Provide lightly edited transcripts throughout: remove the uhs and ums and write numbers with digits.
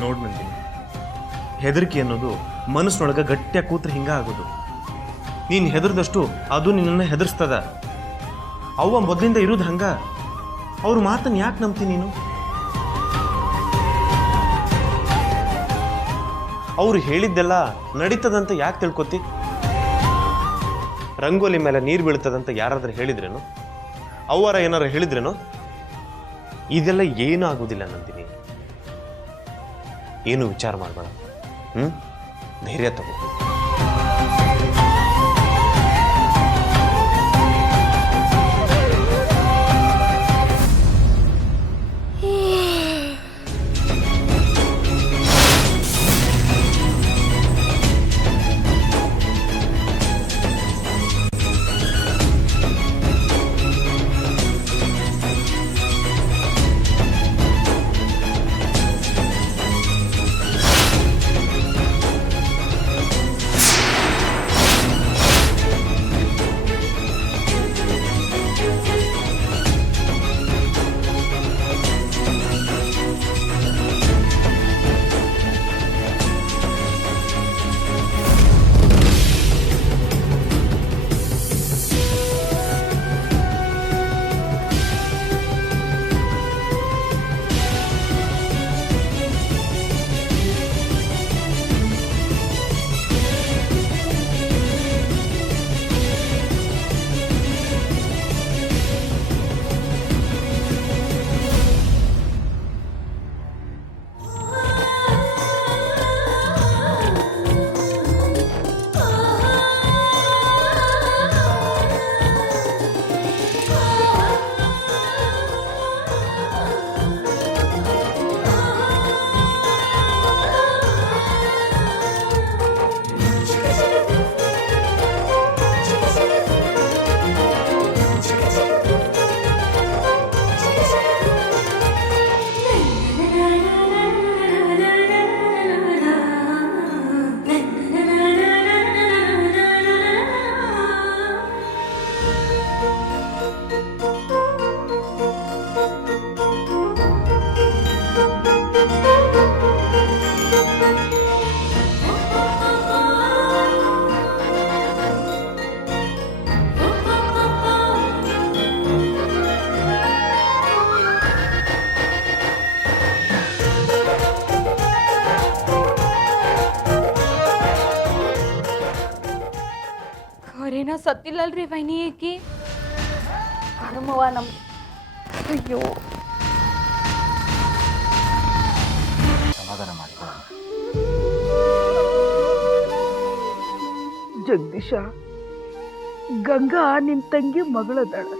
ನೋಡ್ ನಂದಿನಿ, ಹೆದರಿಕೆ ಅನ್ನೋದು ಮನಸ್ಸಿನೊಳಗೆ ಗಟ್ಟಿಯಾಗಿ ಕೂತ್ರೆ ಹಿಂಗ ಆಗೋದು. ನೀನು ಹೆದರ್ದಷ್ಟು ಅದು ನಿನ್ನನ್ನು ಹೆದರ್ಸ್ತದ. ಅವ್ವ ಮೊದಲಿಂದ ಇರೋದು ಹಂಗ. ಅವ್ರ ಮಾತನ್ನು ಯಾಕೆ ನಂಬ್ತಿ ನೀನು? ಅವ್ರು ಹೇಳಿದ್ದೆಲ್ಲ ನಡೀತದಂತ ಯಾಕೆ ತಿಳ್ಕೊತಿ? ರಂಗೋಲಿ ಮೇಲೆ ನೀರು ಬೀಳ್ತದಂತ ಯಾರಾದ್ರೂ ಹೇಳಿದ್ರೇನು? ಅವ್ವರ ಏನಾರು ಹೇಳಿದ್ರೇನು? ಇದೆಲ್ಲ ಏನೂ ಆಗೋದಿಲ್ಲ ನಂದಿನಿ. ಏನು ವಿಚಾರ ಮಾಡಬೇಡ. ಧೈರ್ಯ ತಗೋ. ಖರೇನ ಸತ್ತಿಲ್ಲಲ್ರಿ ವೈನಿ ಏಕಿ? ಹನುಮವ್ವ ನಮ್ಮ ಅಯ್ಯೋ ಸಮಾಧಾನ ಮಾಡಿಕೊ. ಜಗದೀಶ, ಗಂಗಾ ನಿನ್ ತಂಗಿ ಮಗಳದಾಳ,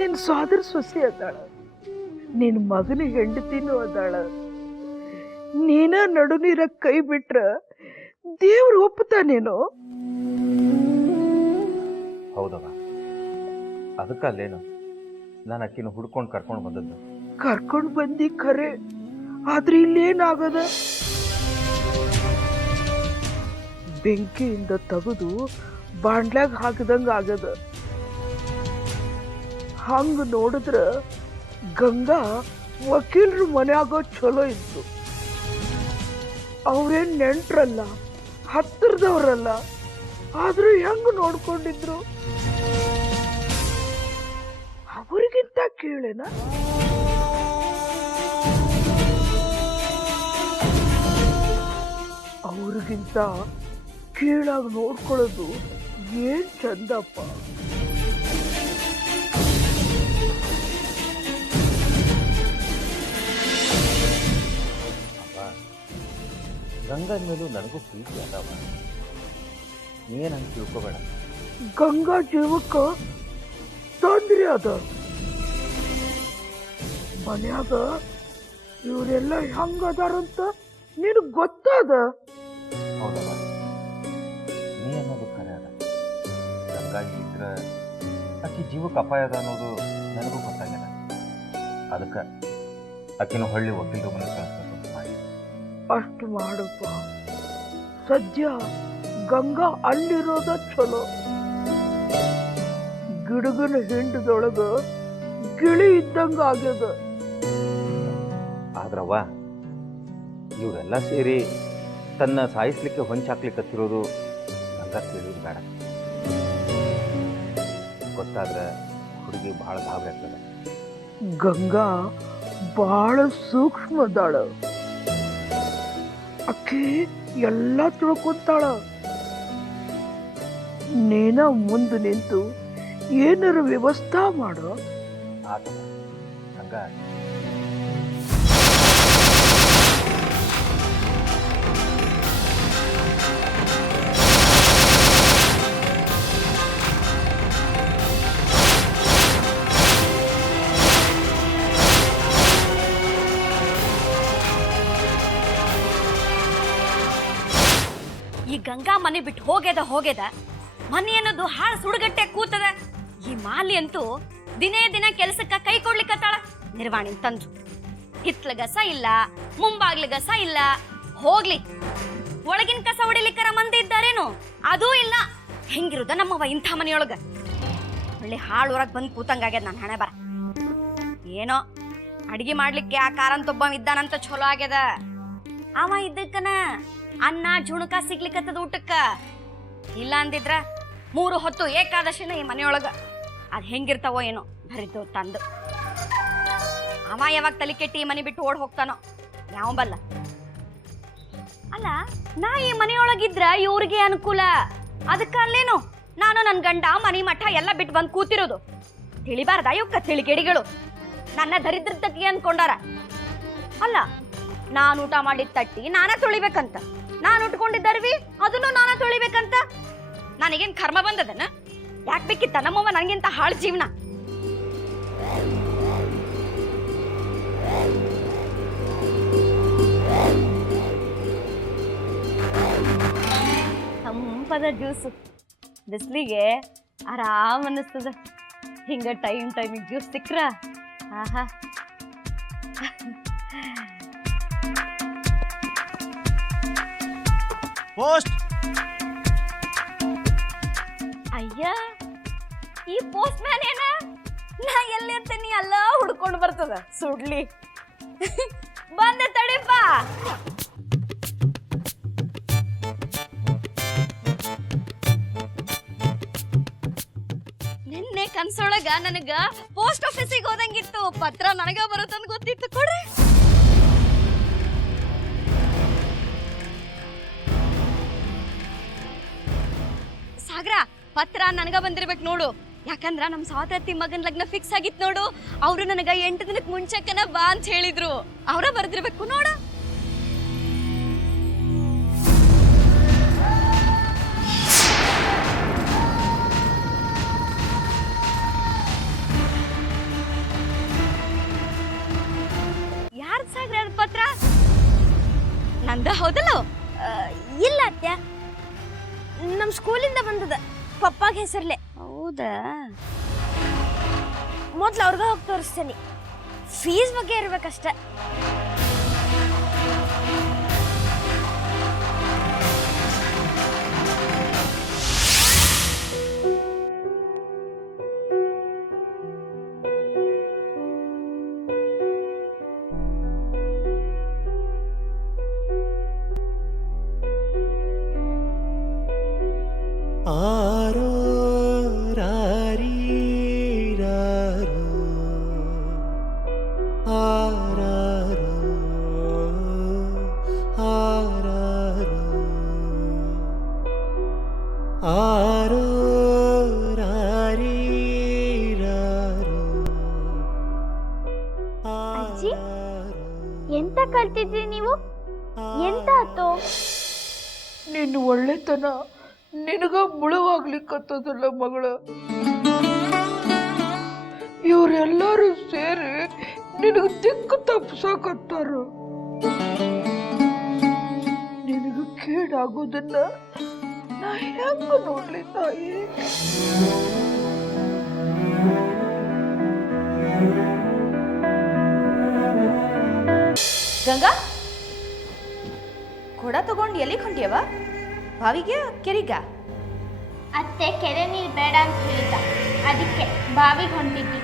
ನಿನ್ ಸೋದರ ಸೊಸೆ ಅದಾಳ, ನಿನ್ ಮಗನ ಹೆಂಡತಿನೂ ಅದಾಳ. ನೀನ ನಡು ನೀರ ಕೈ ಬಿಟ್ರ ದೇವ್ರು ಒಪ್ಪುತ್ತಾನೇನೋ? ಹೌದವ, ಅದಕ್ಕಲ್ಲೇನು ನಾನು ಅಕ್ಕಿನ ಹುಡ್ಕೊಂಡು ಕರ್ಕೊಂಡು ಬಂದದ್ದು. ಕರ್ಕೊಂಡು ಬಂದಿ ಖರೆ, ಆದ್ರೆ ಇಲ್ಲೇನಾಗದ? ಬೆಂಕಿಯಿಂದ ತೆಗೆದು ಬಾಂಡ್ಲಾಗ ಹಾಕಿದಂಗ ಆಗದ. ಹಂಗ ನೋಡಿದ್ರ ಗಂಗಾ ವಕೀಲರು ಮನ್ಯಾಗ ಚಲೋ ಇದ್ರು. ಅವ್ರೇನ್ ನೆಂಟ್ರಲ್ಲ, ಹತ್ತಿರದವ್ರಲ್ಲ, ಆದ್ರೂ ಹೆಂಗ ನೋಡ್ಕೊಂಡಿದ್ರು? ಅವ್ರಿಗಿಂತ ಕೇಳೇನ? ಅವ್ರಿಗಿಂತ ಕೀಳಾಗಿ ನೋಡ್ಕೊಳ್ಳೋದು ಏನ್ ಚಂದಪ್ಪ. ಗಂಗಾ ಮೇಲೂ ನನಗೂ ಪ್ರೀತಿ ಅದಾವ, ನೀನಂತ ತಿಳ್ಕೊಬೇಡ. ಗಂಗಾ ಜೀವಕ್ಕ ತೊಂದ್ರೆ ಅದ. ಮನ್ಯಾಗ ಇವರೆಲ್ಲ ಹೆಂಗದಾರಂತ ನಿನಗ್ ಗೊತ್ತಾದ? ಹೌದವ, ನೀ ಅನ್ನೋದು ಖರೆ ಅದ. ಗಂಗಾ ಇದ್ರ ಅಕ್ಕಿ ಜೀವಕ್ಕೆ ಅಪಾಯ ಅದ ಅನ್ನೋದು ನನಗೂ ಗೊತ್ತಾಗ್ಯದ. ಅದಕ್ಕೆ ಅಕ್ಕಿನ ಹೊಳ್ಳಿ ವಕೀಲರು ಮನೆ ಕಳಿಸ್ಬೇಕು ಮಾಡಿ. ಅಷ್ಟು ಮಾಡಪ್ಪ. ಸದ್ಯ ಗಂಗಾ ಅಲ್ಲಿರೋದ ಚಲೋ. ಗಿಡಗನ ಹಿಂಡದೊಳಗ ಗಿಳಿ ಇದ್ದಂಗ ಆಗ್ಯದ. ಆದ್ರವ್ವ, ಇವರೆಲ್ಲ ಸೇರಿ ತನ್ನ ಸಾಯಿಸ್ಲಿಕ್ಕೆ ಹೊಂಚಾಕ್ಲಿಕ್ಕತ್ತಿರೋದು ಗಂಗಾ ತಿಳಿಯೋದು ಬೇಡ. ಗೊತ್ತಾದ್ರೆ ಹುಡುಗಿ ಭಾಳ ಗಾಬರಿ ಆಗ್ತದೆ. ಗಂಗಾ ಬಹಳ ಸೂಕ್ಷ್ಮದಾಳ. ಅಕ್ಕಿ ಎಲ್ಲ ತಿಳ್ಕೊಂತಾಳ. ನೀನ ಮುಂದೆ ನಿಂತು ಏನಾರ ವ್ಯವಸ್ಥೆ ಮಾಡೋ. ಆತ ಗಂಗಾ ಈ ಗಂಗಾ ಮನೆ ಬಿಟ್ಟು ಹೋಗ್ಯದ ಮನೆ ಅನ್ನೋದು ಹಾಳು ಸುಡುಗಟ್ಟೆ ಕೂತದ. ಈ ಮಾಲಿ ಅಂತೂ ದಿನೇ ದಿನ ಕೆಲಸಕ್ಕ ಕೈ ಕೊಡ್ಲಿಕ್ಕತ್ತಾಳ. ನಿರ್ವಾಣಿ ತಂದು ಹಿತ್ಲಗಸ ಇಲ್ಲ, ಮುಂಬಾಗ್ಲಿಗಸ ಇಲ್ಲ. ಹೋಗ್ಲಿ, ಒಳಗಿನ ಕಸ ಹೊಡಿಲಿಕ್ಕರ ಮಂದಿ ಇದ್ದಾರೇನು? ಅದೂ ಇಲ್ಲ. ಹೆಂಗಿರುದ ನಮ್ಮವ ಇಂಥ ಮನೆಯೊಳಗ? ಒಳ್ಳೆ ಹಾಳು ಹೊರಗ್ ಬಂದು ಕೂತಂಗಾಗ್ಯದ ನನ್ನ ಹಣೆ ಬರ. ಏನೋ ಅಡಿಗೆ ಮಾಡ್ಲಿಕ್ಕೆ ಆ ಕಾರಂತೊಬ್ಬ ಇದ್ದಾನಂತ ಚಲೋ ಆಗ್ಯದ. ಅವ ಇದ್ದಕ್ಕನ ಅನ್ನ ಜುಣಕ ಸಿಗ್ಲಿಕ್ಕತ್ತದ ಊಟಕ್ಕ. ಇಲ್ಲ ಅಂದಿದ್ರ 3 ಹೊತ್ತು ಏಕಾದಶಿನ ಈ ಮನೆಯೊಳಗ. ಅದ್ ಹೆಂಗಿರ್ತಾವೋ ಏನೋ ಬರಿದ್ದು ತಂದು. ಅವ ಯಾವಾಗ ತಲೆ ಕೆಟ್ಟಿ ಈ ಮನೆ ಬಿಟ್ಟು ಓಡ್ ಹೋಗ್ತಾನೋ ಯಾವ ಬಲ್ಲ. ಅಲ್ಲ, ನಾ ಈ ಮನೆಯೊಳಗಿದ್ರ ಇವ್ರಿಗೆ ಅನುಕೂಲ. ಅದಕ್ಕ ಅಲ್ಲೇನು ನಾನು ನನ್ನ ಗಂಡ ಮನಿ ಮಠ ಎಲ್ಲ ಬಿಟ್ಟು ಬಂದು ಕೂತಿರೋದು. ತಿಳಿಬಾರ್ದ ಇವಕ್ಕ ತಿಳಿಗೇಡಿಗಳು? ನನ್ನ ದರಿದ್ರತಕ್ಕೆ ಅನ್ಕೊಂಡಾರ. ಅಲ್ಲ, ನಾನು ಊಟ ಮಾಡಿದ ತಟ್ಟಿ ನಾನ ತೊಳಿಬೇಕಂತ, ನಾನು ಉಟ್ಕೊಂಡಿದ್ದರ್ವಿ ಅದನ್ನು ನಾನ ತೊಳಿಬೇಕಂತ. ನನಗೇನ್ ಕರ್ಮ ಬಂದದನ? ಯಾಕೆ ಬೇಕಿತ್ತ ನಮ್ಮವ್ವ ನನಗಿಂತ ಹಾಳು ಜೀವನ? ತಂಪದ ಜ್ಯೂಸು ಬಿಸಿಲಿಗೆ ಆರಾಮ್ ಅನ್ನಿಸ್ತದ. ಹಿಂಗ ಟೈಮಿಗೆ ಜ್ಯೂಸ್ ಸಿಕ್ಕ್ರ ಆಹಾ. ಪೋಸ್ಟ್. ಅಯ್ಯ, ಈ ಪೋಸ್ಟ್ ಮ್ಯಾನ್ ಏನ? ನಾ ಎಲ್ಲಿ ಅಂತ ನೀ ಎಲ್ಲ ಹುಡ್ಕೊಂಡು ಬರ್ತದ ಸುಡ್ಲಿ. ಬಂದೆ ತಡಿಪ್ಪ. ನಿನ್ನೆ ಕನ್ಸೊಳಗ ನನಗ ಪೋಸ್ಟ್ ಆಫೀಸಿಗೆ ಹೋದಂಗಿತ್ತು. ಪತ್ರ ನನಗ ಬರುತ್ತಂತ ಗೊತ್ತಿತ್ತು. ಕೊಡ್ರಿ. ಸಾಗರ, ಪತ್ರ ನನಗ ಬಂದಿರ್ಬೇಕು ನೋಡು. ಯಾಕಂದ್ರ ನಮ್ ಸಾವತ್ರತಿ ಮಗನ್ ಲಗ್ನ ಫಿಕ್ಸ್ ಆಗಿತ್ ನೋಡು. ಅವ್ರು ನನಗ 8 ದಿನಕ್ಕೆ ಮುಂಚೆಕನ ಬಾ ಅಂತ ಹೇಳಿದ್ರು. ಅವ್ರ ಬರ್ದಿರ್ಬೇಕು ನೋಡ. ಯಾರ್ದು ಸಾಗರ ಅದ್ ಪತ್ರ? ನಂದ ಹೌದಲ್ಲ? ಇಲ್ಲ ಅತ್ಯ, ನಮ್ ಸ್ಕೂಲಿಂದ ಬಂದದ, ಪಪ್ಪಾಗ ಹೆಸರ್ಲೆ. ಹೌದಾ? ಮೊದ್ಲು ಅವ್ರಿಗ ಹೋಗಿ ತೋರಿಸ್ತೇನೆ. ಫೀಸ್ ಬಗ್ಗೆ ಇರ್ಬೇಕಷ್ಟ. ಆರೋ ರಾರಿ ರಾರೋ ಆರಾರೋ ಆರಾರೋ ಆರೋ ರಾರಿ ರಾರೋ. ಅಜ್ಜಿ, ಎಂತ ಕಲ್ತಿದ್ರಿ ನೀವು? ಎಂತ ಆತು? ನಿನ್ನ ಒಳ್ಳೆತನ ನಿನಗ ಮುಳುವಾಗ್ಲಿಕ್ಕತ್ತದಲ್ಲ ಮಗಳ. ಇವರೆಲ್ಲರೂ ಸೇರಿ ನಿನಗ ದಿಕ್ಕು ತಪ್ಪಿಸಾಕತ್ತಾರ. ನಿನಗ ಕೇಡಾಗೋದನ್ನ ನಾ ಹೆಂಗ ನೋಡ್ಲಿ ತಾಯಿ? ಗಂಗಾ, ಕೊಡ ತಗೊಂಡು ಎಲ್ಲಿ ಹೊಂಟಿಯವ? ಬಾವಿಗೆ ಕೆರಿಗ? ಅತ್ತೆ ಕೆರೆ ನೀರು ಬೇಡ ಅಂತ ಹೇಳಿದ, ಅದಕ್ಕೆ ಬಾವಿಗೆ ಹೊಂಟಿದ್ವಿ.